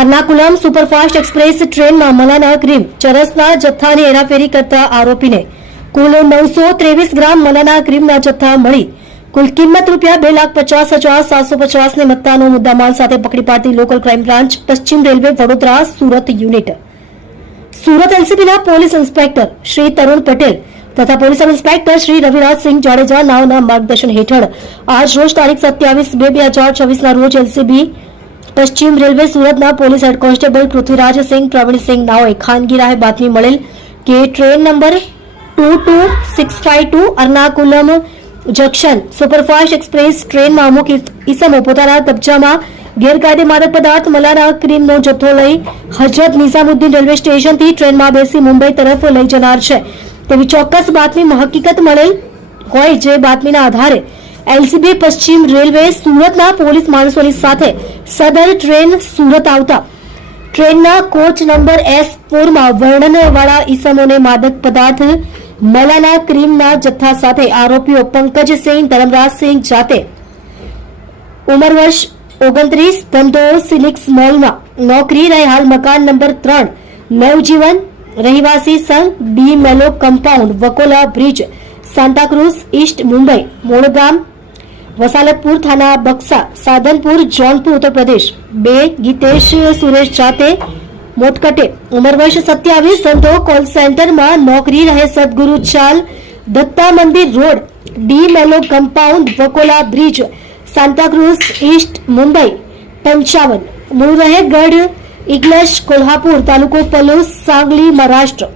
Ernakulam superfast express ટ્રેનમાં મલાના cream ચરસના જથ્થાની હેરાફેરી કરતા આરોપીને કુલ 923 ગ્રામ મલાના ક્રીમના જથ્થા મળી કુલ કિંમત ₹2,50,750 ની મત્તાનો મુદ્દામાલ સાથે પકડી પાડતી લોકલ ક્રાઇમ બ્રાન્ચ પશ્ચિમ રેલવે વડોદરા સુરત યુનિટ સુરત એલસીબીના પોલીસ ઇન્સ્પેક્ટર શ્રી તરુણ પટેલ તથા પોલીસ ઇન્સ્પેક્ટર શ્રી રવિરાજસિંહ જાડેજા નાઓના માર્ગદર્શન હેઠળ આજ રોજ તારીખ 27/2/2026 ના રોજ એલસીબી પશ્ચિમ રેલવે સુરતના police head constable Prithvirajsinh Pravinsinh નાઓએ ખાનગી રાહે બાતમી મળેલ કે train number 22652 Ernakulam junction superfast express ટ્રેનમાં અમુક ઈસમો પોતાના કબજામાં ગેરકાયદે માદક પદાર્થ મલાના ક્રીમનો જથ્થો લઈ હજરત નિઝામુદ્દીન રેલવે સ્ટેશનથી ટ્રેનમાં બેસી મુંબઈ તરફ લઈ જનાર છે તેવી ચોક્કસ બાતમી હકીકત મળેલ હોય જે બાતમીના આધારે એલસીબી પશ્ચિમ રેલવે સુરતના પોલીસ માણસોની સાથે સદર ટ્રેન સુરત આવતા ટ્રેનના કોચ નંબર S4 માં વર્ણનવાળા ઈસમોને માદક પદાર્થ મલાના ક્રીમના જથ્થા સાથે આરોપીઓ પંકજસિંહ ધરમરાજસિંહ જાતે ઉંમર વર્ષ 29 ધંધો સિનિક્સ મોલમાં નોકરી રહે હાલ મકાન નંબર 3 નવજીવન રહેવાસી સંઘ ડી મેલો compound વકોલા bridge Santacruz East Mumbai મૂળ ગામ વસાલતપુર થાના બક્સા સાધનપુર જौनपुर उत्तर प्रदेश 2 ગીતેશ સુરેશ જાતે મોટકટે ઉંમર વર્ષ 27 ધંધો કોલ સેન્ટરમાં નોકરી રહે સદગુરુ ચાલ દત્તા મંદિર રોડ ડી મેલો compound વકોલા bridge Santacruz East Mumbai 55 મૂળ રહે ગઢ ઇગ્લશ કોલ્હાપુર તાલુકો પલુસ सांगली महाराष्ट्र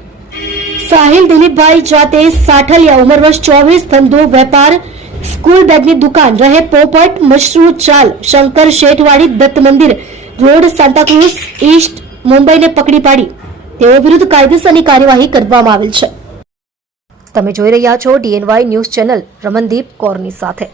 સાહિલ દિલીપભાઈ જાતે સાઠલિયા ઉંમર વર્ષ 24 ધંધો વેપાર સ્કૂલ બેગની દુકાન રહે પોપટ મશરૂ ચાલ શંકર શેઠવાડી દત્ત મંદિર રોડ સાંતાક્રુઝ ઈસ્ટ મુંબઈને પકડી પાડી તેઓ વિરુદ્ધ કાયદેસરની કાર્યવાહી કરવામાં આવેલ છે. તમે જોઈ રહ્યા છો DNY ન્યૂઝ ચેનલ રમનદીપ કૌરની સાથે.